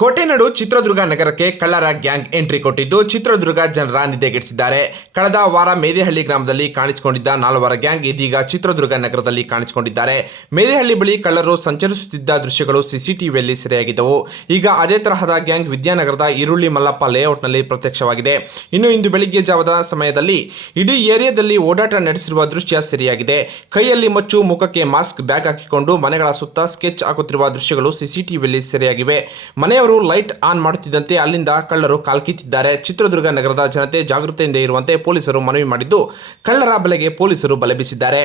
ಕೋಟೆನಾಡು ಚಿತ್ರದುರ್ಗ ನಗರಕ್ಕೆ ಕಳ್ಳರ gang entry ಕೊಟ್ಟಿದ್ದು ಚಿತ್ರದುರ್ಗ ಜನರ ನಿದ್ದೆಗೆಡಿಸಿದ್ದಾರೆ. ಕಳೆದ ವಾರ ಮೇದೆಹಳ್ಳಿ ಗ್ರಾಮದಲ್ಲಿ ಕಾಣಿಸಿಕೊಂಡಿದ್ದ 4 ಗ್ಯಾಂಗ್ ಇದೀಗ ಚಿತ್ರದುರ್ಗ ನಗರದಲ್ಲಿ ಕಾಣಿಸಿಕೊಂಡಿದ್ದಾರೆ. ಮೇದೆಹಳ್ಳಿ ಬಳಿ ಕಳ್ಳರು ಸಂಚರಿಸುತ್ತಿದ್ದ ದೃಶ್ಯಗಳು ಸಿಸಿಟಿವಿಯಲ್ಲಿ ಸೆರೆಯಾಗಿದ್ದವು. ಈಗ ಅದೇ ತರಹದ ಗ್ಯಾಂಗ್ ವಿದ್ಯಾನಗರದ ಈರುಳ್ಳಿ ಮಲ್ಲಪ್ಪ ಲೇಔಟ್ನಲ್ಲಿ ಪ್ರತ್ಯಕ್ಷವಾಗಿದೆ. ಇನ್ನು ಇಂದು ಬೆಳಿಗ್ಗೆ ಜಾವದ ಸಮಯದಲ್ಲಿ ಇಡೀ ಏರಿಯಾದಲ್ಲಿ ಓಡಾಟ ನಡೆಸಿರುವ ದೃಶ್ಯ ಸೆರೆಯಾಗಿದೆ. ಕೈಯಲ್ಲಿ ಮಚ್ಚು, ಮುಖಕ್ಕೆ ಮಾಸ್ಕ್, ಬ್ಯಾಗ್ ಹಾಕಿಕೊಂಡು ಮನೆಗಳ ಸುತ್ತ ಸ್ಕೆಚ್ ಹಾಕುತ್ತಿರುವ ದೃಶ್ಯಗಳು ಸಿಸಿಟಿವಿಯಲ್ಲಿ ಸೆರೆಯಾಗಿವೆ. ಮನೆಯವರು ಲೈಟ್ ಆನ್ ಮಾಡುತ್ತಿದ್ದಂತೆ ಅಲ್ಲಿಂದ ಕಳ್ಳರು ಕಾಲ್ಕಿತ್ತಿದ್ದಾರೆ. ಚಿತ್ರದುರ್ಗ ನಗರದ ಜನತೆ ಜಾಗೃತೆಯಿಂದ ಇರುವಂತೆ ಪೊಲೀಸರು ಮನವಿ ಮಾಡಿದ್ದು, ಕಳ್ಳರ ಬಲೆಗೆ ಪೊಲೀಸರು ಬಲೆ ಬೀಸಿದ್ದಾರೆ.